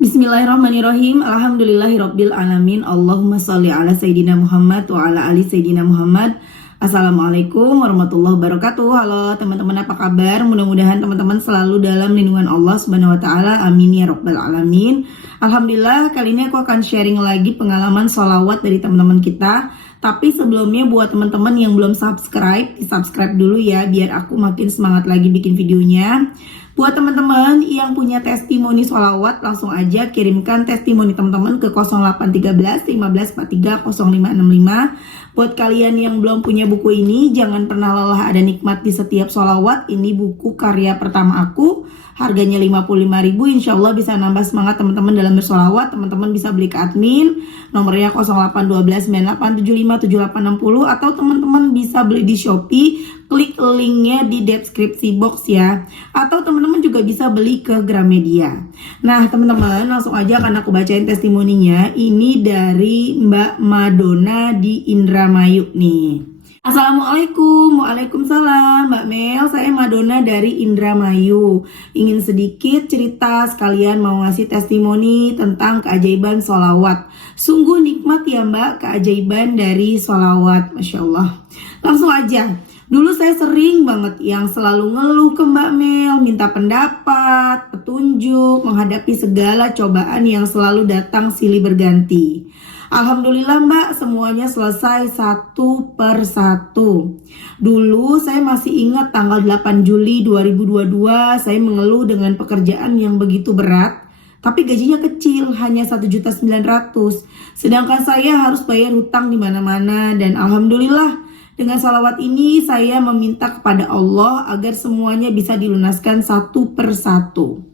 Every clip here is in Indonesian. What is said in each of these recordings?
Bismillahirrahmanirrahim. Alhamdulillahirabbil alamin. Allahumma sholli ala sayidina Muhammad wa ala ali sayidina Muhammad. Assalamualaikum warahmatullahi wabarakatuh. Halo teman-teman, apa kabar? Mudah-mudahan teman-teman selalu dalam lindungan Allah Subhanahu wa taala. Amin ya rabbal alamin. Alhamdulillah, kali ini aku akan sharing lagi pengalaman sholawat dari teman-teman kita. Tapi sebelumnya buat teman-teman yang belum subscribe, di-subscribe dulu ya biar aku makin semangat lagi bikin videonya. Buat teman-teman yang punya testimoni sholawat, langsung aja kirimkan testimoni teman-teman ke 0813 1543 0565. Buat kalian yang belum punya buku ini, jangan pernah lelah ada nikmat di setiap sholawat. Ini buku karya pertama aku, harganya 55.000. Insya Allah bisa nambah semangat teman-teman dalam bersolawat. Teman-teman bisa beli ke admin, nomornya 0812 9875 7860, atau teman-teman bisa beli di Shopee. Klik linknya di deskripsi box ya. Atau teman-teman juga bisa beli ke Gramedia. Nah teman-teman, langsung aja akan aku bacain testimoninya. Ini dari Mbak Madonna di Indramayu nih. Assalamualaikum. Waalaikumsalam Mbak Mel, saya Madonna dari Indramayu. Ingin sedikit cerita sekalian mau ngasih testimoni tentang keajaiban sholawat. Sungguh nikmat ya Mbak, keajaiban dari sholawat. Masya Allah. Langsung aja. Dulu saya sering banget yang selalu ngeluh ke Mbak Mel, minta pendapat, petunjuk, menghadapi segala cobaan yang selalu datang silih berganti. Alhamdulillah Mbak, semuanya selesai satu per satu. Dulu saya masih ingat tanggal 8 Juli 2022, saya mengeluh dengan pekerjaan yang begitu berat. Tapi gajinya kecil, hanya 1.900.000. Sedangkan saya harus bayar hutang di mana-mana, dan alhamdulillah dengan salawat ini saya meminta kepada Allah agar semuanya bisa dilunaskan satu per satu.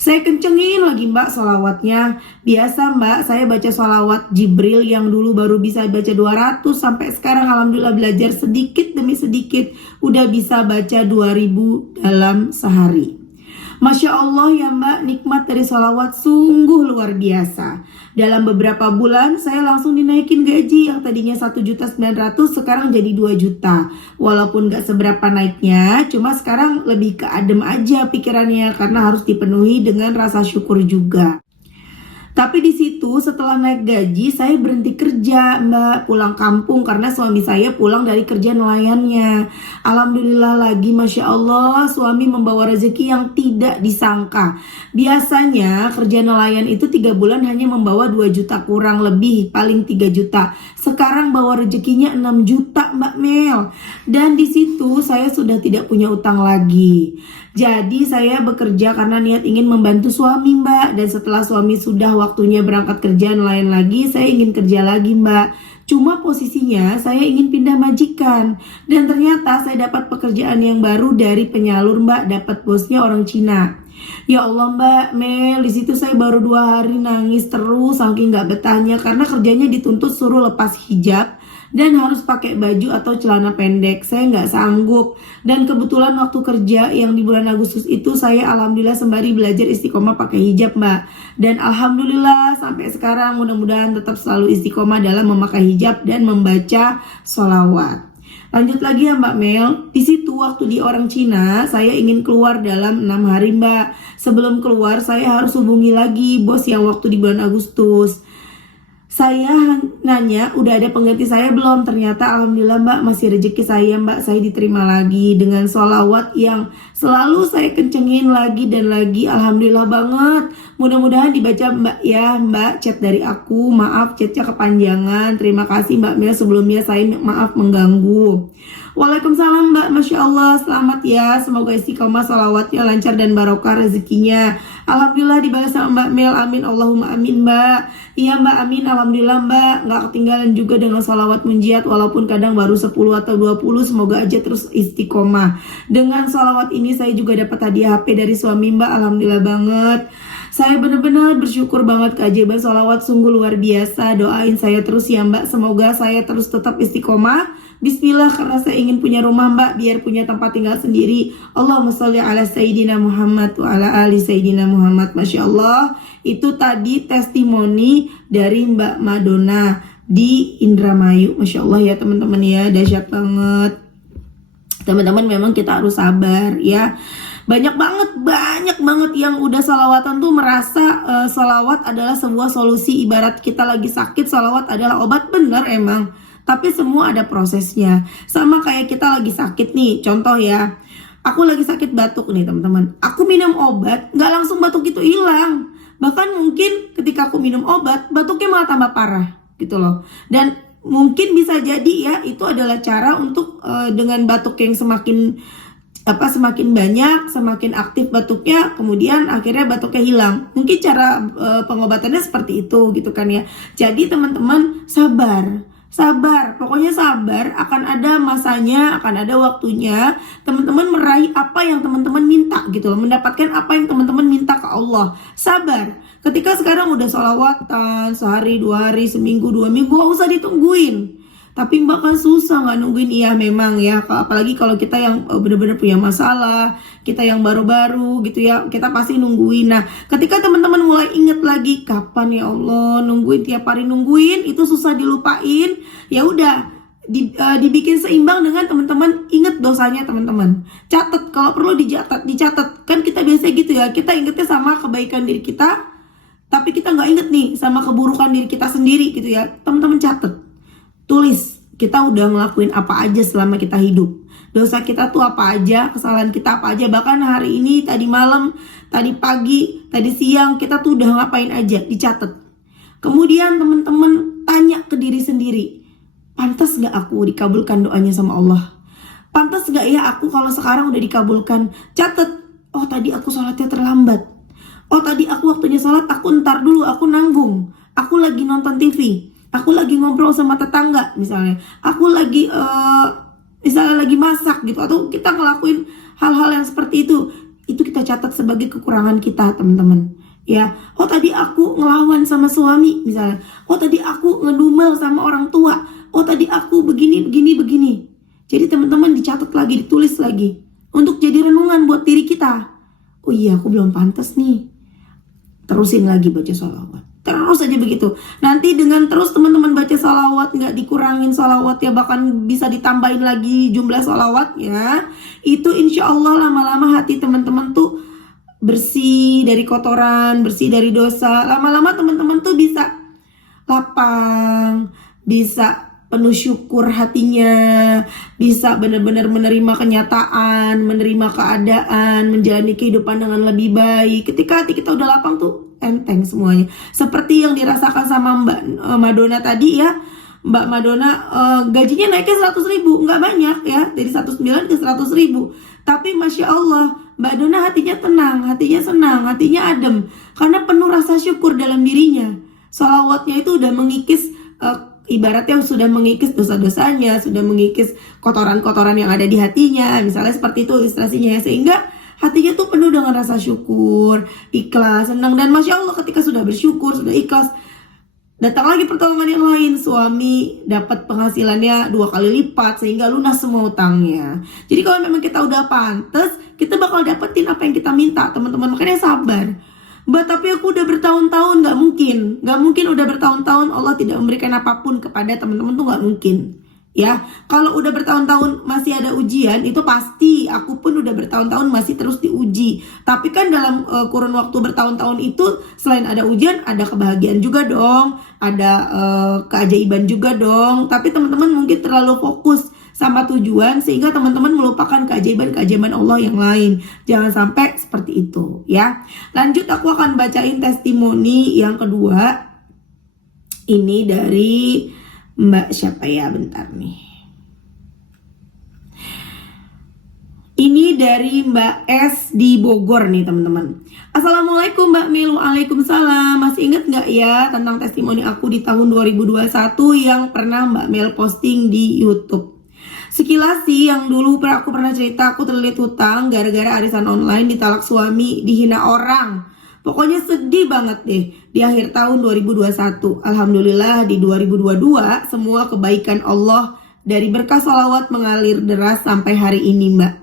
Saya kencengin lagi Mbak salawatnya. Biasa Mbak, saya baca salawat Jibril yang dulu baru bisa baca 200, sampai sekarang alhamdulillah belajar sedikit demi sedikit udah bisa baca 2000 dalam sehari. Masya Allah ya Mbak, nikmat dari sholawat sungguh luar biasa. Dalam beberapa bulan saya langsung dinaikin gaji yang tadinya 1.900.000 sekarang jadi 2 juta. Walaupun gak seberapa naiknya, cuma sekarang lebih ke adem aja pikirannya karena harus dipenuhi dengan rasa syukur juga. Tapi di situ setelah naik gaji saya berhenti kerja Mbak, pulang kampung karena suami saya pulang dari kerja nelayannya. Alhamdulillah lagi, Masya Allah, suami membawa rezeki yang tidak disangka. Biasanya kerja nelayan itu 3 bulan hanya membawa 2 juta kurang lebih, paling 3 juta. Sekarang bawa rezekinya 6 juta Mbak Mel. Dan di situ saya sudah tidak punya utang lagi. Jadi saya bekerja karena niat ingin membantu suami Mbak. Dan setelah suami sudah waktunya berangkat kerja nelayan lagi, saya ingin kerja lagi Mbak. Cuma posisinya saya ingin pindah majikan. Dan ternyata saya dapat pekerjaan yang baru dari penyalur Mbak. Dapat bosnya orang Cina. Ya Allah Mbak Mel, di situ saya baru 2 hari nangis terus saking gak betahnya. Karena kerjanya dituntut suruh lepas hijab dan harus pakai baju atau celana pendek. Saya nggak sanggup. Dan kebetulan waktu kerja yang di bulan Agustus itu saya alhamdulillah sembari belajar istiqomah pakai hijab Mbak. Dan alhamdulillah sampai sekarang mudah-mudahan tetap selalu istiqomah dalam memakai hijab dan membaca sholawat. Lanjut lagi ya Mbak Mel. Di situ waktu di orang Cina saya ingin keluar dalam 6 hari Mbak. Sebelum keluar saya harus hubungi lagi bos yang waktu di bulan Agustus. Saya nanya udah ada pengganti saya belum. Ternyata alhamdulillah Mbak, masih rezeki saya Mbak, saya diterima lagi dengan sholawat yang selalu saya kencengin lagi dan lagi. Alhamdulillah banget. Mudah-mudahan dibaca Mbak ya Mbak, chat dari aku. Maaf chatnya kepanjangan. Terima kasih Mbak Mel, sebelumnya saya maaf mengganggu. Waalaikumsalam Mbak, Masya Allah, selamat ya. Semoga istiqomah salawatnya lancar dan barokah rezekinya. Alhamdulillah dibalas sama Mbak Mel, amin Allahumma amin Mbak. Iya Mbak, amin, alhamdulillah Mbak. Gak ketinggalan juga dengan salawat munjiat, walaupun kadang baru 10 atau 20. Semoga aja terus istiqomah. Dengan salawat ini saya juga dapat hadiah HP dari suami Mbak, alhamdulillah banget. Saya benar-benar bersyukur banget, keajaiban sholawat sungguh luar biasa. Doain saya terus ya Mbak, semoga saya terus tetap istiqomah. Bismillah, karena saya ingin punya rumah Mbak, biar punya tempat tinggal sendiri. Allahumma sholli ala Sayyidina Muhammad wa ala ali Sayyidina Muhammad. Masya Allah, itu tadi testimoni dari Mbak Madonna di Indramayu. Masya Allah ya teman-teman ya, dahsyat banget. Teman-teman memang kita harus sabar ya. Banyak banget yang udah sholawatan tuh merasa sholawat adalah sebuah solusi. Ibarat kita lagi sakit, sholawat adalah obat. Bener emang, tapi semua ada prosesnya. Sama kayak kita lagi sakit nih, contoh ya, aku lagi sakit batuk nih teman-teman, aku minum obat, nggak langsung batuk itu hilang. Bahkan mungkin ketika aku minum obat, batuknya malah tambah parah gitu loh. Dan mungkin bisa jadi ya, itu adalah cara untuk dengan batuk yang semakin banyak, semakin aktif batuknya, kemudian akhirnya batuknya hilang. Mungkin cara pengobatannya seperti itu gitu kan ya. Jadi teman-teman sabar, pokoknya sabar. Akan ada masanya, akan ada waktunya teman-teman meraih apa yang teman-teman minta gitu loh, mendapatkan apa yang teman-teman minta ke Allah. Sabar. Ketika sekarang udah sholawatan sehari, 2 hari, seminggu, 2 minggu, gak usah ditungguin. Tapi mbak kan susah nggak nungguin. Iya memang ya, apalagi kalau kita yang benar-benar punya masalah, kita yang baru-baru gitu ya, kita pasti nungguin. Nah ketika teman-teman mulai inget lagi, kapan ya Allah nungguin, tiap hari nungguin, itu susah dilupain. Ya udah, dibikin seimbang dengan teman-teman inget dosanya teman-teman. Catat, kalau perlu dicatat. Kan kita biasa gitu ya, kita ingetnya sama kebaikan diri kita, tapi kita nggak inget nih sama keburukan diri kita sendiri gitu ya. Teman-teman catat, tulis kita udah ngelakuin apa aja selama kita hidup, dosa kita tuh apa aja, kesalahan kita apa aja, bahkan hari ini, tadi malam, tadi pagi, tadi siang, kita tuh udah ngapain aja, dicatat. Kemudian teman-teman tanya ke diri sendiri, pantas gak aku dikabulkan doanya sama Allah? Pantas gak ya aku kalau sekarang udah dikabulkan? Catat, oh tadi aku sholatnya terlambat, oh tadi aku waktunya sholat, aku ntar dulu, aku nanggung, aku lagi nonton TV, aku lagi ngobrol sama tetangga misalnya, aku lagi misalnya lagi masak gitu, atau kita ngelakuin hal-hal yang seperti itu kita catat sebagai kekurangan kita teman-teman ya. Oh tadi aku ngelawan sama suami misalnya, oh tadi aku ngedumel sama orang tua, oh tadi aku begini. Jadi teman-teman dicatat lagi, ditulis lagi, untuk jadi renungan buat diri kita. Oh iya aku belum pantas nih, terusin lagi baca sholawat. Terus aja begitu. Nanti dengan terus teman-teman baca sholawat, nggak dikurangin sholawat ya, bahkan bisa ditambahin lagi jumlah sholawatnya, itu insya Allah lama-lama hati teman-teman tuh bersih dari kotoran, bersih dari dosa. Lama-lama teman-teman tuh bisa lapang, bisa penuh syukur hatinya, bisa benar-benar menerima kenyataan, menerima keadaan, menjalani kehidupan dengan lebih baik. Ketika hati kita udah lapang tuh enteng semuanya. Seperti yang dirasakan sama Mbak Madonna tadi ya. Mbak Madonna gajinya naiknya 100.000, nggak banyak ya, dari 109 ke 100.000. Tapi Masya Allah, Mbak Donna hatinya tenang, hatinya senang, hatinya adem, karena penuh rasa syukur dalam dirinya. Sholawatnya itu udah mengikis, ibaratnya sudah mengikis dosa-dosanya, sudah mengikis kotoran-kotoran yang ada di hatinya, misalnya seperti itu ilustrasinya ya. Sehingga hatinya tuh penuh dengan rasa syukur, ikhlas, senang. Dan Masya Allah ketika sudah bersyukur, sudah ikhlas, datang lagi pertolongan yang lain, suami dapat penghasilannya 2 kali lipat sehingga lunas semua utangnya. Jadi kalau memang kita udah pantas, kita bakal dapetin apa yang kita minta teman-teman. Makanya sabar. Mbak, tapi aku udah bertahun-tahun, gak mungkin udah bertahun-tahun Allah tidak memberikan apapun kepada teman-teman, tuh gak mungkin ya. Kalau udah bertahun-tahun masih ada ujian, itu pasti. Aku pun udah bertahun-tahun masih terus diuji. Tapi kan dalam kurun waktu bertahun-tahun itu, selain ada ujian, ada kebahagiaan juga dong, ada keajaiban juga dong. Tapi teman-teman mungkin terlalu fokus sama tujuan sehingga teman-teman melupakan keajaiban-keajaiban Allah yang lain. Jangan sampai seperti itu ya. Lanjut, aku akan bacain testimoni yang kedua. Ini dari Mbak siapa ya, bentar nih. Ini dari Mbak S di Bogor nih teman-teman. Assalamualaikum Mbak Mil. Waalaikumsalam. Masih inget gak ya tentang testimoni aku di tahun 2021 yang pernah Mbak Mel posting di YouTube? Sekilas sih, yang dulu aku pernah cerita aku terlilit hutang gara-gara arisan online, ditalak suami, dihina orang. Pokoknya sedih banget deh di akhir tahun 2021. Alhamdulillah di 2022 semua kebaikan Allah dari berkah sholawat mengalir deras sampai hari ini Mbak.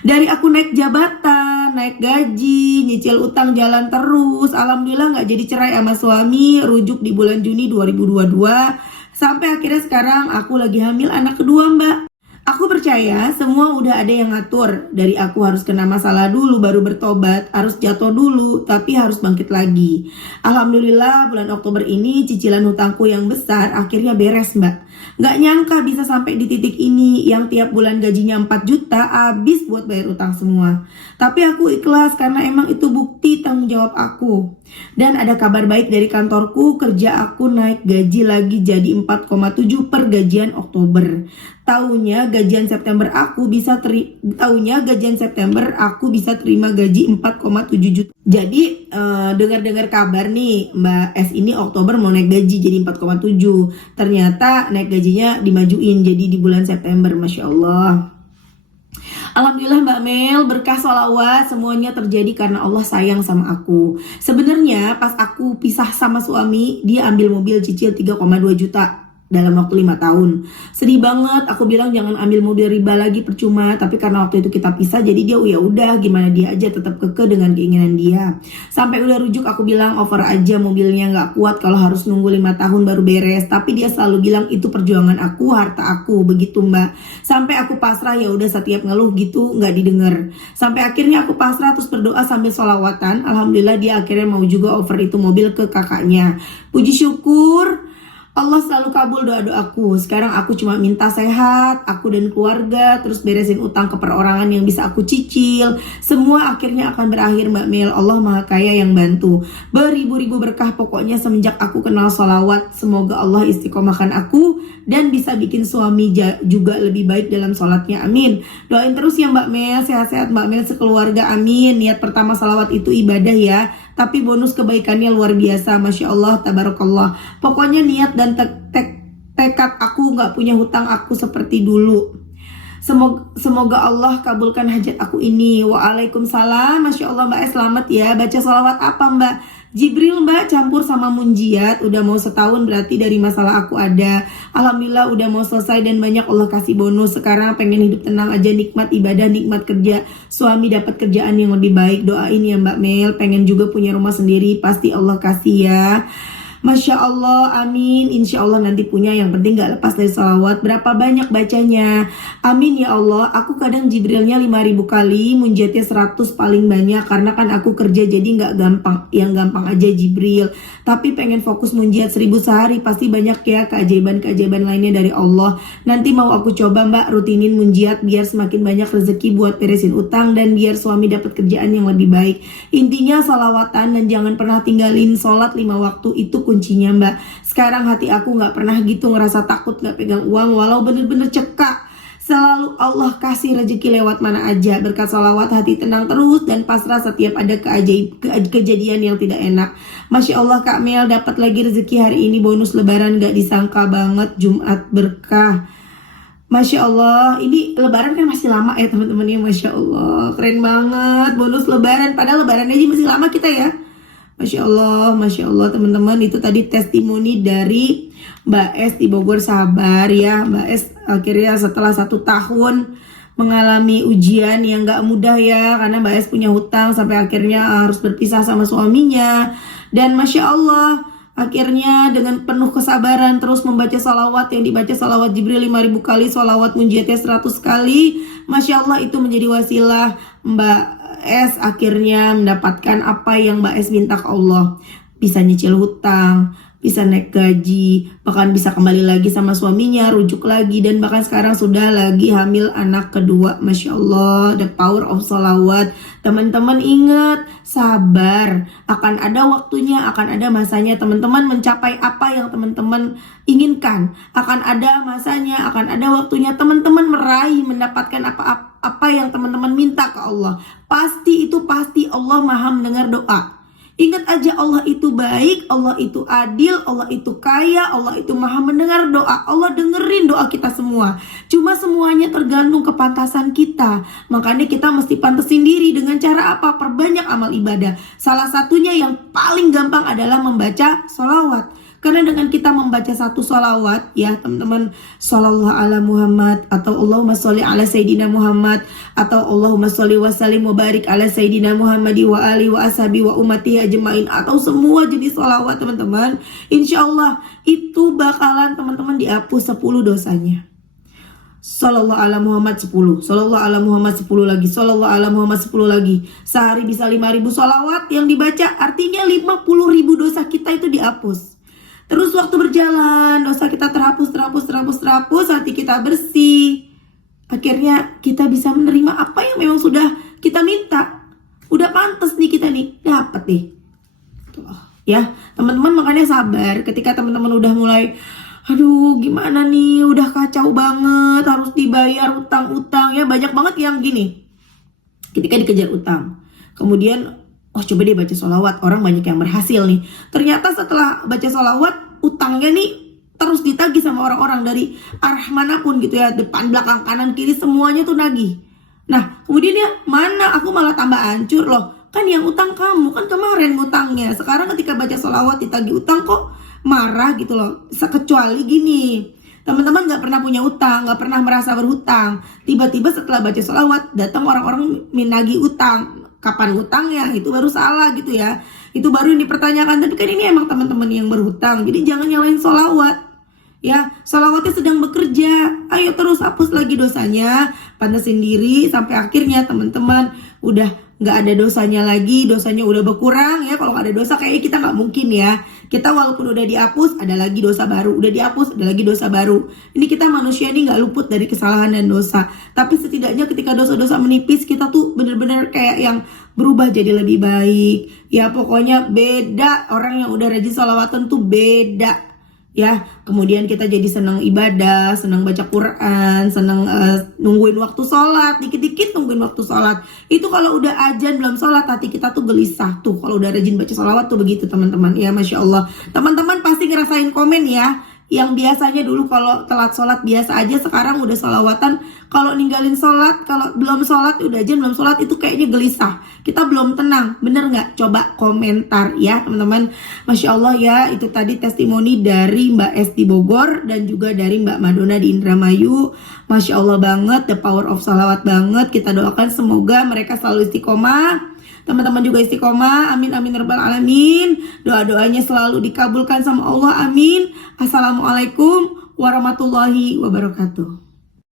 Dari aku naik jabatan, naik gaji, nyicil utang jalan terus. Alhamdulillah gak jadi cerai sama suami, rujuk di bulan Juni 2022. Sampai akhirnya sekarang aku lagi hamil anak kedua Mbak. Aku percaya semua udah ada yang ngatur. Dari aku harus kena masalah dulu baru bertobat, harus jatuh dulu tapi harus bangkit lagi. Alhamdulillah bulan Oktober ini cicilan hutangku yang besar akhirnya beres, Mbak. Gak nyangka bisa sampai di titik ini yang tiap bulan gajinya 4 juta habis buat bayar utang semua. Tapi aku ikhlas karena emang itu bukti tanggung jawab aku. Dan ada kabar baik dari kantorku, kerja aku naik gaji lagi jadi 4,7 per gajian Oktober. Taunya gajian September aku bisa terima gaji 4,7 juta. Jadi dengar-dengar kabar nih Mbak S ini Oktober mau naik gaji jadi 4,7. Ternyata naik gajinya dimajuin jadi di bulan September. Masya Allah. Alhamdulillah Mbak Mel, berkah sholawat semuanya terjadi karena Allah sayang sama aku. Sebenarnya pas aku pisah sama suami, dia ambil mobil cicil 3,2 juta dalam waktu 5 tahun. Sedih banget, aku bilang jangan ambil mobil riba lagi percuma, tapi karena waktu itu kita pisah jadi dia ya udah gimana dia aja tetap kekeh dengan keinginan dia. Sampai udah rujuk aku bilang over aja mobilnya, nggak kuat kalau harus nunggu 5 tahun baru beres, tapi dia selalu bilang itu perjuangan aku, harta aku, begitu Mbak. Sampai aku pasrah ya udah setiap ngeluh gitu nggak didengar. Sampai akhirnya aku pasrah terus berdoa sambil sholawatan. Alhamdulillah dia akhirnya mau juga over itu mobil ke kakaknya. Puji syukur Allah selalu kabul doa-doaku. Sekarang aku cuma minta sehat, aku dan keluarga, terus beresin utang ke perorangan yang bisa aku cicil. Semua akhirnya akan berakhir Mbak Mel. Allah Maha Kaya yang bantu. Beribu-ribu berkah pokoknya semenjak aku kenal sholawat. Semoga Allah istiqomahkan aku dan bisa bikin suami juga lebih baik dalam sholatnya. Amin. Doain terus ya Mbak Mel, sehat-sehat Mbak Mel sekeluarga. Amin. Niat pertama sholawat itu ibadah ya, tapi bonus kebaikannya luar biasa. Masya Allah, tabarakallah. Pokoknya niat dan tekad aku gak punya hutang aku seperti dulu. Semoga Allah kabulkan hajat aku ini. Waalaikumsalam. Masya Allah Mbak, selamat ya. Baca sholawat apa Mbak? Jibril Mbak, campur sama munjiat. Udah mau setahun berarti dari masalah aku ada. Alhamdulillah udah mau selesai dan banyak Allah kasih bonus. Sekarang pengen hidup tenang aja, nikmat ibadah, nikmat kerja. Suami dapat kerjaan yang lebih baik. Doain ya Mbak Mel. Pengen juga punya rumah sendiri. Pasti Allah kasih ya. Masya Allah, amin. Insya Allah nanti punya, yang penting gak lepas dari sholawat. Berapa banyak bacanya? Amin ya Allah. Aku kadang Jibrilnya 5.000 kali, munjatnya 100 paling banyak. Karena kan aku kerja jadi gak gampang. Yang gampang aja Jibril. Tapi pengen fokus munjat 1000 sehari. Pasti banyak ya keajaiban-keajaiban lainnya dari Allah. Nanti mau aku coba Mbak rutinin munjat biar semakin banyak rezeki buat beresin utang dan biar suami dapat kerjaan yang lebih baik. Intinya sholawatan dan jangan pernah tinggalin sholat 5 waktu, itu kuncinya Mbak. Sekarang hati aku gak pernah gitu ngerasa takut gak pegang uang walau bener-bener cekak. Selalu Allah kasih rezeki lewat mana aja. Berkat sholawat hati tenang terus dan pasrah setiap ada kejadian yang tidak enak. Masya Allah Kak Mel, dapat lagi rezeki hari ini, bonus lebaran gak disangka banget. Jumat berkah. Masya Allah, ini lebaran kan masih lama ya teman-teman ya. Masya Allah, keren banget bonus lebaran. Padahal lebaran aja masih lama kita ya. Masya Allah teman-teman. Itu tadi testimoni dari Mbak S di Bogor. Sabar ya Mbak S, akhirnya setelah 1 tahun mengalami ujian yang gak mudah ya, karena Mbak S punya hutang sampai akhirnya harus berpisah sama suaminya. Dan Masya Allah, akhirnya dengan penuh kesabaran terus membaca salawat, yang dibaca salawat Jibril 5.000 kali, salawat munjiatnya 100 kali. Masya Allah, itu menjadi wasilah Mbak S akhirnya mendapatkan apa yang Mbak S minta ke Allah. Bisa nyicil hutang, bisa naik gaji, bahkan bisa kembali lagi sama suaminya, rujuk lagi, dan bahkan sekarang sudah lagi hamil anak kedua. Masya Allah, the power of salawat. Teman-teman ingat, sabar, akan ada waktunya, akan ada masanya teman-teman mencapai apa yang teman-teman inginkan. Akan ada masanya, akan ada waktunya teman-teman meraih, mendapatkan apa yang teman-teman minta ke Allah. Pasti Allah Maha mendengar doa. Ingat aja, Allah itu baik, Allah itu adil, Allah itu kaya, Allah itu Maha mendengar doa. Allah dengerin doa kita semua. Cuma semuanya tergantung kepantasan kita. Makanya kita mesti pantesin diri dengan cara apa? Perbanyak amal ibadah. Salah satunya yang paling gampang adalah membaca sholawat. Karena dengan kita membaca satu sholawat ya teman-teman, Shallallahu ala Muhammad, atau Allahumma sholli ala Sayyidina Muhammad, atau Allahumma sholli wa sallim wa barik ala Sayyidina Muhammadi wa ali wa ashabi wa ummati ajmain, atau semua jenis sholawat teman-teman, insya Allah itu bakalan teman-teman dihapus 10 dosanya. Sallallahu ala Muhammad 10, Sallallahu ala Muhammad 10 lagi, Sallallahu ala Muhammad 10 lagi. Sehari bisa 5.000 sholawat yang dibaca, artinya 50.000 dosa kita itu dihapus. Terus waktu berjalan, dosa kita terhapus, hati kita bersih. Akhirnya kita bisa menerima apa yang memang sudah kita minta. Udah pantas nih kita nih, dapat nih. Ya, teman-teman makanya sabar ketika teman-teman udah mulai aduh gimana nih, udah kacau banget, harus dibayar utang-utang ya. Banyak banget yang gini, ketika dikejar utang, kemudian oh coba deh baca sholawat, orang banyak yang berhasil nih. Ternyata setelah baca sholawat, utangnya nih terus ditagih sama orang-orang dari arah manapun gitu ya, depan, belakang, kanan, kiri, semuanya tuh nagih. Nah kemudian ya mana, aku malah tambah hancur loh. Kan yang utang kamu, kan kemarin ngutangnya. Sekarang ketika baca sholawat ditagih utang kok marah gitu loh. Kecuali gini, teman-teman gak pernah punya utang, gak pernah merasa berhutang, tiba-tiba setelah baca sholawat datang orang-orang minagi utang. Kapan utangnya? Itu baru salah gitu ya. Itu baru yang dipertanyakan. Tapi kan ini emang teman-teman yang berhutang, jadi jangan nyalain sholawat ya. Sholawatnya sedang bekerja, ayo terus hapus lagi dosanya, pantasin diri sampai akhirnya teman-teman udah nggak ada dosanya lagi, dosanya udah berkurang ya. Kalau nggak ada dosa kayaknya kita nggak mungkin ya. Kita walaupun udah dihapus, ada lagi dosa baru, udah dihapus, ada lagi dosa baru. Ini kita manusia ini nggak luput dari kesalahan dan dosa. Tapi setidaknya ketika dosa-dosa menipis, kita tuh bener-bener kayak yang berubah jadi lebih baik. Ya pokoknya beda, orang yang udah rajin sholawatan tuh beda. Ya, kemudian kita jadi senang ibadah, senang baca Quran, senang nungguin waktu sholat, dikit-dikit nungguin waktu sholat. Itu kalau udah azan belum sholat, hati kita tuh gelisah tuh. Kalau udah rajin baca sholawat tuh begitu teman-teman. Ya Masya Allah. Teman-teman pasti ngerasain komen ya. Yang biasanya dulu kalau telat sholat biasa aja, sekarang udah sholawatan. Kalau ninggalin sholat, kalau belum sholat, udah aja belum sholat, itu kayaknya gelisah. Kita belum tenang, bener nggak? Coba komentar ya teman-teman. Masya Allah ya, itu tadi testimoni dari Mbak Esti Bogor dan juga dari Mbak Madonna di Indramayu. Masya Allah banget, the power of sholawat banget. Kita doakan semoga mereka selalu istiqomah. Teman-teman juga istiqomah, amin amin rabbal alamin. Doa-doanya selalu dikabulkan sama Allah, amin. Assalamualaikum warahmatullahi wabarakatuh.